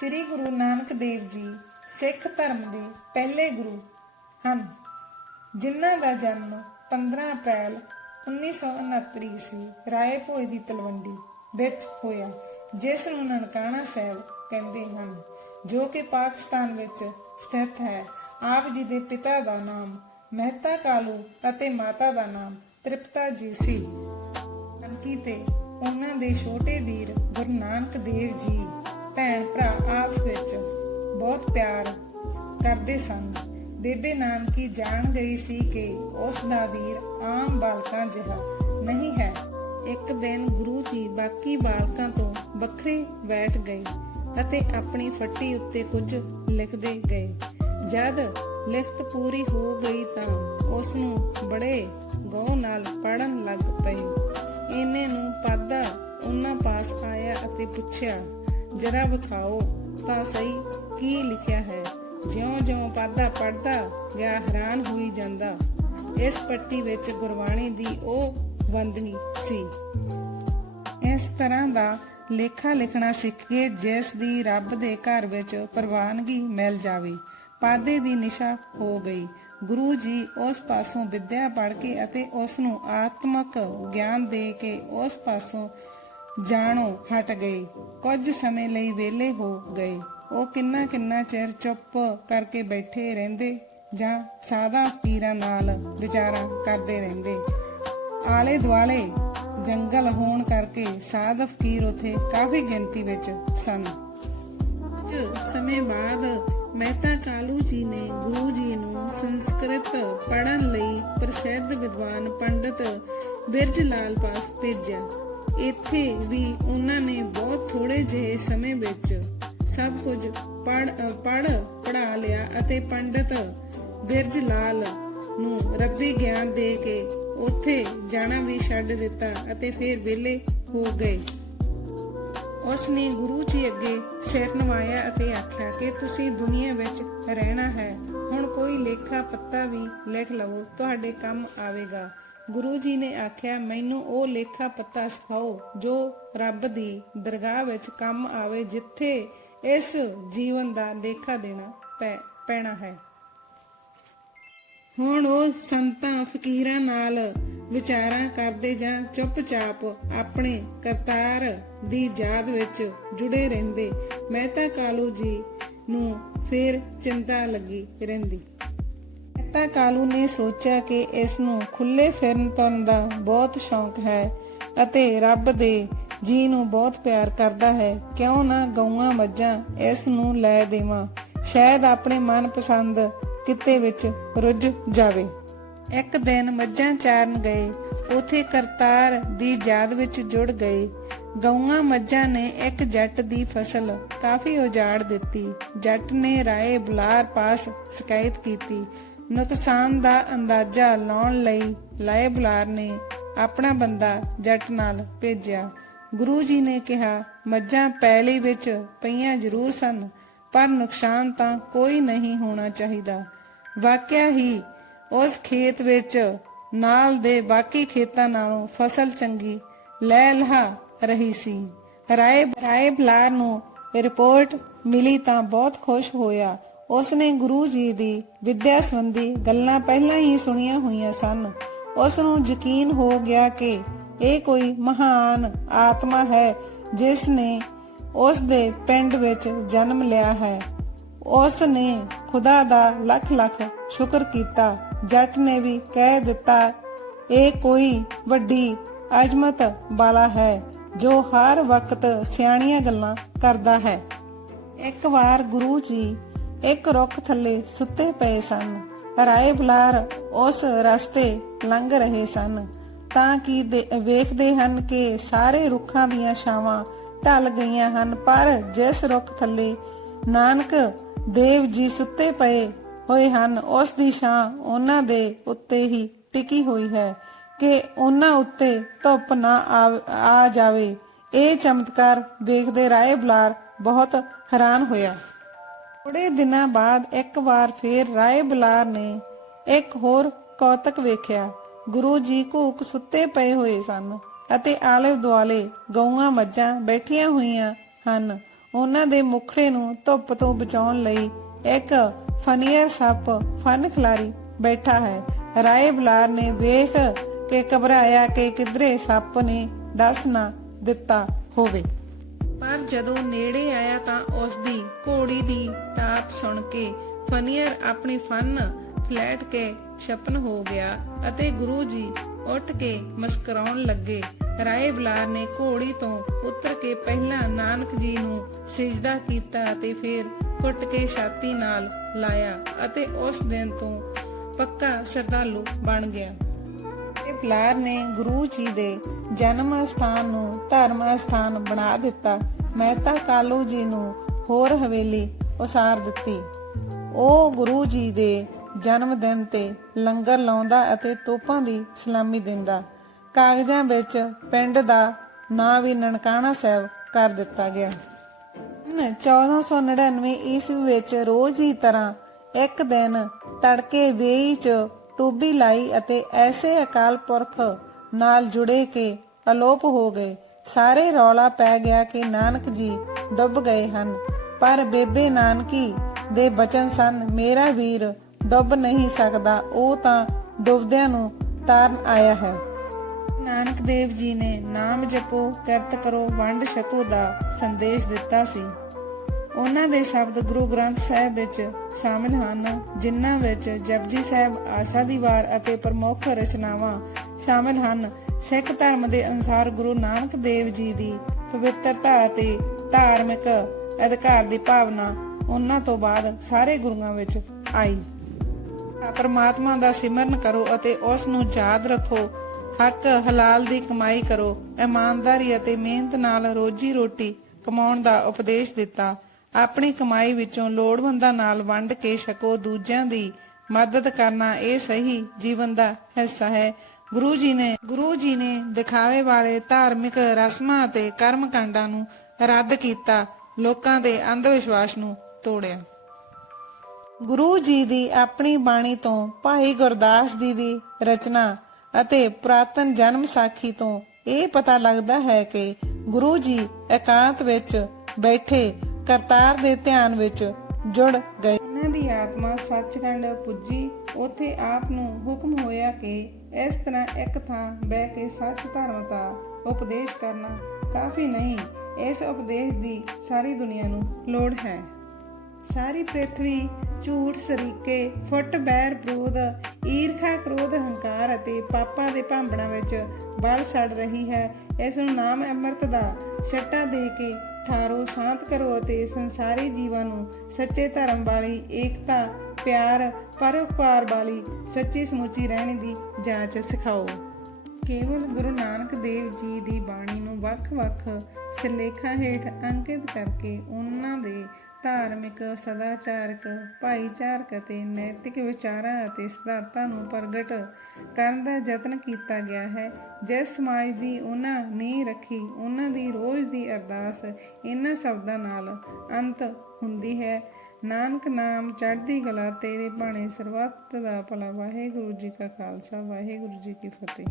ਸ੍ਰੀ ਗੁਰੂ ਨਾਨਕ ਦੇਵ ਜੀ ਸਿੱਖ ਧਰਮ ਦੇ ਪਹਿਲੇ ਗੁਰੂ ਹਨ, ਜਿਨ੍ਹਾਂ ਦਾ ਜਨਮ 15 ਅਪ੍ਰੈਲ 1969 ਈਸਵੀ ਰਾਏ ਭੋਏ ਦੀ ਤਲਵੰਡੀ ਵਿੱਚ ਹੋਇਆ, ਜਿਸ ਨੂੰ ਨਨਕਾਣਾ ਸਾਹਿਬ ਕਹਿੰਦੇ ਹਨ, ਜੋ ਕਿ ਪਾਕਿਸਤਾਨ ਵਿੱਚ ਸਥਿਤ ਹੈ। ਆਪ ਜੀ ਦੇ ਪਿਤਾ ਦਾ ਨਾਮ ਮਹਿਤਾ ਕਾਲੂ ਅਤੇ ਮਾਤਾ ਦਾ ਨਾਮ ਤ੍ਰਿਪਤਾ ਜੀ ਸੀ। ਅੰਕੀ ਤੇ ਉਹਨਾਂ ਦੇ ਛੋਟੇ ਵੀਰ ਗੁਰੂ ਨਾਨਕ ਦੇਵ ਜੀ ਭੈਣ ਭਰਾ ਆਪਸ ਵਿੱਚ ਬਹੁਤ ਪਿਆਰ ਕਰਦੇ ਸਨ। ਬੇਬੇ ਨਾਨਕੀ ਜਾਣ ਗਈ ਸੀ ਕਿ ਉਸ ਦਾ ਵੀਰ ਆਮ ਬਾਲਕਾਂ ਜਿਹਾ ਨਹੀਂ ਹੈ। ਇੱਕ ਦਿਨ ਗੁਰੂ ਜੀ ਬਾਕੀ ਬਾਲਕਾਂ ਤੋਂ ਵੱਖਰੇ ਬੈਠ ਗਏ ਅਤੇ ਆਪਣੀ ਫੱਟੀ ਉੱਤੇ ਕੁਝ ਲਿਖਦੇ ਗਏ। ਜਦ ਲਿਖਤ ਪੂਰੀ ਹੋ ਗਈ ਤਾਂ ਉਸ ਨੂੰ ਬੜੇ ਗੌਰ ਨਾਲ ਪੜਨ ਲੱਗ ਪਏ। ਇਹਨੇ ਨੂੰ ਪਾਦਾ ਉਹਨਾਂ ਪਾਸ ਆਇਆ ਅਤੇ ਪੁੱਛਿਆ ਜਰਾ ਵਿਖਾਓ ਤਾਂ ਸਹੀ ਕੀ ਲਿਖਿਆ ਹੈ। ਜਿਉਂ-ਜਿਉਂ ਪਾਦਾ ਪੜਦਾ ਗਿਆ ਹੈਰਾਨ ਹੋਈ ਜਾਂਦਾ। ਇਸ ਪੱਟੀ ਵਿੱਚ ਗੁਰਬਾਣੀ ਦੀ ਉਹ ਵੰਦਨੀ ਸੀ। ਇਸ ਤਰ੍ਹਾਂ ਦਾ ਲੇਖਾ ਲਿਖਣਾ ਸਿੱਖ ਕੇ ਜਿਸ ਦੀ ਰੱਬ ਦੇ ਘਰ ਵਿੱਚ ਪ੍ਰਵਾਨਗੀ ਮਿਲ ਜਾਵੇ ਪਾਦੇ ਦੀ ਨਿਸ਼ਾ ਹੋ ਗਈ। ਗੁਰੂ ਜੀ ਉਸ ਪਾਸੋਂ ਵਿਦਿਆ ਪੜ੍ਹ ਕੇ ਅਤੇ ਉਸ ਨੂੰ ਆਤਮਕ ਗਿਆਨ ਦੇ ਕੇ ਉਸ ਪਾਸੋਂ ਜਾਣੋ, ਹਟ ਗਏ ਕੁਝ ਸਮੇਂ ਲਈ ਵਿਹਲੇ ਹੋ ਗਏ। ਉਹ ਕਿੰਨਾ ਕਿੰਨਾ ਚਿਰ ਚੁੱਪ ਕਰਕੇ ਬੈਠੇ ਰਹਿੰਦੇ ਜਾਂ ਸਾਦਾ ਪੀਰਾਂ ਨਾਲ ਵਿਚਾਰਾਂ ਕਰਦੇ ਰਹਿੰਦੇ। ਆਲੇ ਦੁਆਲੇ ਜੰਗਲ ਹੋਣ ਕਰਕੇ ਸਾਧ ਫਕੀਰ ਉਥੇ ਕਾਫੀ ਗਿਣਤੀ ਵਿੱਚ ਸਨ। ਕੁਝ ਸਮੇਂ ਬਾਅਦ ਮਹਿਤਾ ਕਾਲੂ ਜੀ ਨੇ ਗੁਰੂ ਜੀ ਨੂੰ ਸੰਸਕ੍ਰਿਤ ਪੜ੍ਹਨ ਲਈ ਪ੍ਰਸਿੱਧ ਵਿਦਵਾਨ ਪੰਡਤ ਬਿਰਜ ਲਾਲ ਪਾਸ ਭੇਜਿਆ। ਇੱਥੇ ਵੀ ਉਹਨਾਂ ਨੇ ਬਹੁਤ ਥੋੜੇ ਜਿਹੇ ਸਮੇਂ ਵਿੱਚ ਸਭ ਕੁਝ ਪੜ ਪੜ ਪੜਾ ਲਿਆ ਅਤੇ ਪੰਡਤ ਬਿਰਜ ਲਾਲ ਨੂੰ ਰੱਬੀ ਗਿਆਨ ਦੇ ਕੇ ਉੱਥੇ ਜਾਣਾ ਵੀ ਛੱਡ ਦਿੱਤਾ ਅਤੇ ਫਿਰ ਵਿਹਲੇ ਹੋ ਗਏ। ਉਸ ਨੇ ਗੁਰੂ ਜੀ ਅੱਗੇ ਸਿਰ ਨਵਾਇਆ ਅਤੇ ਆਖਿਆ ਕਿ ਤੁਸੀਂ ਦੁਨੀਆ ਵਿੱਚ ਰਹਿਣਾ ਹੈ। ਹੁਣ ਕੋਈ ਲੇਖਾ ਪੱਤਾ ਵੀ ਲਿਖ ਲਵੋ, ਤੁਹਾਡੇ ਕੰਮ ਆਵੇਗਾ। ਗੁਰੂ ਜੀ ਨੇ ਆਖਿਆ, ਮੈਨੂੰ ਉਹ ਲੇਖਾ ਪਤਾ ਸਿਖਾਓ ਜੋ ਰੱਬ ਦੀ ਦਰਗਾਹ ਵਿੱਚ ਕੰਮ ਆਵੇ ਜਿੱਥੇ ਇਸ ਜੀਵਨ ਦਾ ਲੇਖਾ ਦੇਣਾ ਪੈਣਾ ਹੈ। ਹੁਣ ਉਹ ਸੰਤਾਂ ਫਕੀਰਾਂ ਨਾਲ ਵਿਚਾਰਾਂ ਕਰਦੇ ਜਾਂ ਚੁੱਪਚਾਪ ਆਪਣੇ ਕਰਤਾਰ ਦੀ ਯਾਦ ਵਿੱਚ ਜੁੜੇ ਰਹਿੰਦੇ, ਮਹਿਤਾ ਕਾਲੂ ਜੀ ਨੂੰ ਫਿਰ ਚਿੰਤਾ ਲੱਗੀ ਰਹਿੰਦੀ। ਮਹਿਤਾ ਕਾਲੂ ਨੇ ਸੋਚਿਆ ਕਿ ਇਸ ਨੂੰ ਖੁੱਲੇ ਫਿਰਨ ਤੁਰਨ ਦਾ ਬਹੁਤ ਸ਼ੌਂਕ ਹੈ ਅਤੇ ਰੱਬ ਦੇ ਜੀ ਨੂੰ ਬਹੁਤ ਪਿਆਰ ਕਰਦਾ ਹੈ। ਕਿਉਂ ਨਾ ਗਊਆਂ ਮੱਝਾਂ ਇਸ ਨੂੰ ਲੈ ਦੇਵਾਂ। ਸ਼ਾਇਦ ਆਪਣੇ ਮਨਪਸੰਦ ਕਿੱਤੇ ਵਿੱਚ ਰੁੱਝ ਜਾਵੇ। ਇੱਕ ਦਿਨ ਮੱਝਾਂ ਚਾਰਨ ਗਏ। ਉਥੇ ਕਰਤਾਰ ਦੀ ਯਾਦ ਵਿੱਚ ਜੁੜ ਗਏ। ਗਊਆਂ ਮੱਝਾਂ ਨੇ ਇੱਕ ਜੱਟ ਦੀ ਫਸਲ ਕਾਫੀ ਉਜਾੜ ਦਿੱਤੀ। ਜੱਟ ਨੇ ਰਾਏ ਬੁਲਾਰ ਪਾਸ ਸ਼ਿਕਾਇਤ ਕੀਤੀ। ਨੁਕਸਾਨ ਦਾ ਅੰਦਾਜ਼ਾ ਲਾਉਣ ਲਈ ਲਾਏ ਬੁਲਾਰ ਨੇ ਆਪਣਾ ਬੰਦਾ ਜੱਟ ਨਾਲ ਭੇਜਿਆ। ਗੁਰੂ ਜੀ ਨੇ ਕਿਹਾ, ਮੱਝਾਂ ਪੈਲੀ ਵਿੱਚ ਪਈਆਂ ਜ਼ਰੂਰ ਸਨ, ਪਰ ਨੁਕਸਾਨ ਤਾਂ ਕੋਈ ਨਹੀਂ ਹੋਣਾ ਚਾਹੀਦਾ। ਵਾਕਿਆ ਹੀ ਉਸ ਖੇਤ ਵਿੱਚ ਨਾਲ ਦੇ ਬਾਕੀ ਖੇਤਾਂ ਨਾਲੋਂ ਫਸਲ ਚੰਗੀ ਲੈ ਲਹਾ ਰਹੀ ਸੀ। ਰਾਏ ਰਾਏ ਬਲਾਰ ਨੂੰ ਰਿਪੋਰਟ ਮਿਲੀ ਤਾਂ ਬਹੁਤ ਖੁਸ਼ ਹੋਇਆ। ਉਸ ਨੇ ਗੁਰੂ ਜੀ ਦੀ ਵਿਦਿਆ ਸੰਬੰਧੀ ਗੱਲਾਂ ਪਹਿਲਾਂ ਹੀ ਸੁਣੀਆਂ ਹੋਈਆਂ ਸਨ। ਉਸ ਨੂੰ ਯਕੀਨ ਹੋ ਗਿਆ ਕਿ ਇਹ ਕੋਈ ਮਹਾਨ ਆਤਮਾ ਹੈ ਜਿਸ ਨੇ ਉਸ ਦੇ ਪਿੰਡ ਵਿੱਚ ਜਨਮ ਲਿਆ ਹੈ। ਉਸ ਨੇ ਖੁਦਾ ਦਾ ਲੱਖ ਲੱਖ ਸ਼ੁਕਰ ਕੀਤਾ। ਜੱਟ ਨੇ ਵੀ ਕਹਿ ਦਿੱਤਾ, ਇਹ ਕੋਈ ਵੱਡੀ ਅਜ਼ਮਤ ਵਾਲਾ ਹੈ, ਜੋ ਹਰ ਵਕਤ ਸਿਆਣੀਆਂ ਗੱਲਾਂ ਕਰਦਾ ਹੈ। ਇੱਕ ਵਾਰ ਗੁਰੂ ਜੀ ਇੱਕ ਰੁੱਖ ਥੱਲੇ ਸੁੱਤੇ ਪਏ ਸਨ। ਰਾਏ ਬੁਲਾਰ ਉਸ ਰਸਤੇ ਲੰਘ ਰਹੇ ਸਨ। ਤਾਂ ਕਿ ਵੇਖਦੇ ਹਨ ਕਿ ਸਾਰੇ ਰੁੱਖਾਂ ਦੀਆਂ ਛਾਵਾਂ ਢਲ ਗਈਆਂ ਹਨ। ਪਰ ਜਿਸ ਰੁੱਖ ਥੱਲੇ ਨਾਨਕ ਦੇਵ ਜੀ ਸੁੱਤੇ ਪਏ ਹੋਏ ਹਨ, ਉਸ ਦੀ ਛਾਂ ਉਹਨਾਂ ਦੇ ਉੱਤੇ ਹੀ ਟਿਕੀ ਹੋਈ ਹੈ ਕਿ ਉਹਨਾਂ ਉੱਤੇ ਧੁੱਪ ਨਾ ਆ ਜਾਵੇ। ਇਹ ਚਮਤਕਾਰ ਵੇਖਦੇ ਰਾਏ ਬੁਲਾਰ ਬਹੁਤ ਹੈਰਾਨ ਹੋਇਆ। ਥੋੜੇ ਦਿਨਾਂ ਬਾਅਦ ਇੱਕ ਵਾਰ ਫੇਰ ਰਾਏ ਬੁਲਾਰ ਨੇ ਇੱਕ ਹੋਰ ਕੌਤਕ ਵੇਖਿਆ। ਗੁਰੂ ਜੀ ਘੂਕ ਸੁੱਤੇ ਪਏ ਹੋਏ ਸਨ ਅਤੇ ਆਲੇ ਦੁਆਲੇ ਗਊਆਂ ਮੱਝਾਂ ਬੈਠੀਆਂ ਹੋਈਆਂ ਹਨ। ਉਹਨਾਂ ਦੇ ਮੁਖੜੇ ਨੂੰ ਧੁੱਪ ਤੋਂ ਬਚਾਉਣ ਲਈ ਇੱਕ ਫਨੀਅਰ ਸੱਪ ਫਨ ਖਿਲਾਰੀ ਬੈਠਾ ਹੈ। ਰਾਏ ਬਲਾਰ ਨੇ ਵੇਖ ਕੇ ਘਬਰਾਇਆ ਕਿ ਕਿਧਰੇ ਸੱਪ ਨੇ ਦੱਸ ਨਾ ਦਿੱਤਾ ਹੋਵੇ। ਪਰ ਜਦੋਂ ਨੇੜੇ ਆਇਆ ਤਾਂ ਉਸ ਦੀ ਘੋੜੀ ਦੀ ਟਾਪ ਸੁਣ ਕੇ ਫਨੀਅਰ ਆਪਣੀ ਫਨ ਫਲੈਟ ਕੇ ਛਪਨ ਹੋ ਗਿਆ ਅਤੇ ਗੁਰੂ ਜੀ ਉੱਠ ਕੇ ਮੁਸਕਰਾਉਣ ਲੱਗੇ। ਰਾਏ ਬਲਾਰ ਨੇ ਘੋੜੀ ਤੋਂ ਉਤਰ ਕੇ ਪਹਿਲਾਂ ਨਾਨਕ ਜੀ ਨੂੰ ਸਿਜਦਾ ਕੀਤਾ ਅਤੇ ਫਿਰ ਕੁੱਟ ਕੇ ਛਾਤੀ ਨਾਲ ਲਾਇਆ ਅਤੇ ਉਸ ਦਿਨ ਤੋਂ ਪੱਕਾ ਸ਼ਰਧਾਲੂ ਬਣ ਗਿਆ। ਇਹ ਨੇ ਗੁਰੂ ਜੀ ਦੇ ਜਨਮ ਸਥਾਨ ਨੂੰ ਧਰਮ ਸਥਾਨ ਬਣਾ ਦਿੱਤਾ। ਮਹਿਤਾ ਕਾਲੂ ਜੀ ਨੂੰ ਹੋਰ ਹਵੇਲੀ ਉਸਾਰ ਦਿੱਤੀ। ਉਹ ਗੁਰੂ ਜੀ ਦੇ ਜਨਮ ਦਿਨ ਤੇ ਲੰਗਰ ਲਾਉਂਦਾ ਅਤੇ ਤੋਪਾਂ ਦੀ ਸਲਾਮੀ ਦਿੰਦਾ। ਕਾਗਜ਼ਾਂ ਵਿੱਚ ਪਿੰਡ ਦਾ ਨਾਂ ਵੀ ਨਨਕਾਣਾ ਸਾਹਿਬ ਕਰ ਦਿੱਤਾ ਗਿਆ। 1499 ਈਸਵੀ ਵਿੱਚ ਰੋਜ਼ ਦੀ ਤਰ੍ਹਾਂ ਇੱਕ ਦਿਨ ਤੜਕੇ ਵੇਈ ਚ ਟੂਬੀ ਲਾਈ ਅਤੇ ਐਸੇ ਅਕਾਲ ਪੁਰਖ ਨਾਲ ਜੁੜੇ ਕਿ ਅਲੋਪ ਹੋ ਗਏ। ਸਾਰੇ ਰੌਲਾ ਪੈ ਗਿਆ ਕਿ ਨਾਨਕ ਜੀ ਡੁੱਬ ਗਏ ਹਨ। ਪਰ ਬੇਬੇ ਨਾਨਕੀ ਦੇ ਬਚਨ ਸਨ, ਮੇਰਾ ਵੀਰ ਡੁੱਬ ਨਹੀਂ ਸਕਦਾ, ਉਹ ਤਾਂ ਡੁੱਬਦਿਆਂ ਨੂੰ ਤਾਰਨ ਆਇਆ ਹੈ। ਨਾਨਕ ਦੇਵ ਜੀ ਨੇ ਨਾਮ ਜਪੋ, ਕਰਤ ਕਰੋ, ਵੰਡ ਛਕੋ ਦਾ ਸੰਦੇਸ਼ ਦਿੱਤਾ ਸੀ। ਉਹਨਾਂ ਦੇ ਸ਼ਬਦ ਗੁਰੂ ਗ੍ਰੰਥ ਸਾਹਿਬ ਵਿੱਚ ਸ਼ਾਮਿਲ ਹਨ, ਜਿਨ੍ਹਾਂ ਵਿੱਚ ਜਪਜੀ ਸਾਹਿਬ, ਆਸਾ ਦੀ ਵਾਰ ਅਤੇ ਪ੍ਰਮੁੱਖ ਰਚਨਾਵਾਂ ਸ਼ਾਮਿਲ ਹਨ। ਸਿੱਖ ਧਰਮ ਦੇ ਅਨੁਸਾਰ ਗੁਰੂ ਨਾਨਕ ਦੇਵ ਜੀ ਦੀ ਪਵਿੱਤਰਤਾ ਅਤੇ ਧਾਰਮਿਕ ਅਧਿਕਾਰ ਦੀ ਭਾਵਨਾ ਉਹਨਾਂ ਤੋਂ ਬਾਅਦ ਸਾਰੇ ਗੁਰੂਆਂ ਵਿੱਚ ਆਈ। ਪਰਮਾਤਮਾ ਦਾ ਸਿਮਰਨ ਕਰੋ ਅਤੇ ਉਸ ਨੂੰ ਯਾਦ ਰੱਖੋ। ਹੱਕ, ਹਲਾਲ ਦੀ ਕਮਾਈ ਕਰੋ। ਇਮਾਨਦਾਰੀ ਅਤੇ ਮਿਹਨਤ ਨਾਲ ਰੋਜੀ ਰੋਟੀ ਕਮਾਉਣ ਦਾ ਉਪਦੇਸ਼ ਦਿੱਤਾ। ਆਪਣੀ ਕਮਾਈ ਵਿੱਚੋਂ ਲੋੜਵੰਦਾਂ ਨਾਲ ਵੰਡ ਕੇ ਛਕੋ, ਦੂਜਿਆਂ ਦੀ ਮਦਦ ਕਰਨਾ ਇਹ ਸਹੀ ਜੀਵਨ ਦਾ ਹਿੱਸਾ ਹੈ। ਗੁਰੂ ਜੀ ਨੇ ਗੁਰੂ ਜੀ ਨੇ ਦਿਖਾਵੇ ਵਾਲੇ ਧਾਰਮਿਕ ਰਸਮਾਂ ਅਤੇ ਕਰਮਕਾਂਡਾਂ ਨੂੰ ਰੱਦ ਕੀਤਾ, ਲੋਕਾਂ ਦੇ ਅੰਧ ਵਿਸ਼ਵਾਸ ਨੂੰ ਤੋੜਿਆ। ਗੁਰੂ ਜੀ ਦੀ ਆਪਣੀ ਬਾਣੀ ਤੋਂ ਭਾਈ ਗੁਰਦਾਸ ਜੀ ਦੀ ਰਚਨਾ ਅਤੇ ਪੁਰਾਤਨ ਜਨਮ ਸਾਖੀ ਤੋਂ ਇਹ ਪਤਾ ਲੱਗਦਾ ਹੈ ਕਿ ਗੁਰੂ ਜੀ ਇਕਾਂਤ ਵਿੱਚ ਬੈਠੇ ਕਰਤਾਰ ਦੇ ਧਿਆਨ ਵਿੱਚ ਜੁੜ ਗਏ। ਇਹਨਾਂ ਦੀ ਆਤਮਾ ਸੱਚਖੰਡ ਪੁੱਜੀ। ਉਥੇ ਆਪ ਨੂੰ ਹੁਕਮ ਹੋਇਆ ਕਿ ਇਸ ਤਰ੍ਹਾਂ ਇੱਕ ਥਾਂ ਬਹਿ ਕੇ ਸੱਚ ਧਰਮ ਦਾ ਉਪਦੇਸ਼ ਕਰਨਾ ਕਾਫੀ ਨਹੀਂ, ਇਸ ਉਪਦੇਸ਼ ਦੀ ਸਾਰੀ ਦੁਨੀਆ ਨੂੰ ਲੋੜ ਹੈ। ਸਾਰੀ ਪ੍ਰithvi ਝੂਠ, ਸਰੀਕੇ, ਫੁੱਟ, ਬੈਰ, ਬਰੂਦ, ਈਰਖਾ, ਕ੍ਰੋਧ, ਹੰਕਾਰ ਅਤੇ ਪਾਪਾਂ ਦੇ ਭਾਂਬੜਾਂ ਵਿੱਚ ਬਲ ਸੜ ਰਹੀ ਹੈ। ਇਸ ਨੂੰ ਨਾਮ ਅੰਮ੍ਰਿਤ ਦਾ ਛੱਟਾ ਦੇ ਕੇ ਠਾਰੋ, ਸ਼ਾਂਤ ਕਰੋ ਅਤੇ ਸੰਸਾਰੀ ਜੀਵਾਂ ਨੂੰ ਸੱਚੇ ਧਰਮ ਵਾਲੀ ਏਕਤਾ, ਪਿਆਰ, ਪਰਉਪਕਾਰ ਵਾਲੀ ਸੱਚੀ ਸਮੁੱਚੀ ਰਹਿਣ ਦੀ ਜਾਂਚ ਸਿਖਾਓ। ਕੇਵਲ ਗੁਰੂ ਨਾਨਕ ਦੇਵ ਜੀ ਦੀ ਬਾਣੀ ਨੂੰ ਵੱਖ-ਵੱਖ ਸਿਰਲੇਖਾਂ ਹੇਠ ਅੰਕਿਤ ਕਰਕੇ ਉਹਨਾਂ ਦੇ ਧਾਰਮਿਕ, ਸਦਾਚਾਰਕ, ਭਾਈਚਾਰਕ ਅਤੇ ਨੈਤਿਕ ਵਿਚਾਰਾਂ ਅਤੇ ਸਿਧਾਂਤਾਂ ਨੂੰ ਪ੍ਰਗਟ ਕਰਨ ਦਾ ਯਤਨ ਕੀਤਾ ਗਿਆ ਹੈ। ਜਿਸ ਸਮਾਜ ਦੀ ਉਹਨਾਂ ਨੀਂਹ ਰੱਖੀ, ਉਹਨਾਂ ਦੀ ਰੋਜ਼ ਦੀ ਅਰਦਾਸ ਇਹਨਾਂ ਸ਼ਬਦਾਂ ਨਾਲ ਅੰਤ ਹੁੰਦੀ ਹੈ। ਨਾਨਕ ਨਾਮ ਚੜ੍ਹਦੀ ਕਲਾ ਤੇਰੇ ਭਾਣੇ ਸਰਬੱਤ ਦਾ ਭਲਾ। ਵਾਹਿਗੁਰੂ ਜੀ ਕਾ ਖਾਲਸਾ, ਵਾਹਿਗੁਰੂ ਜੀ ਕੀ ਫਤਿਹ।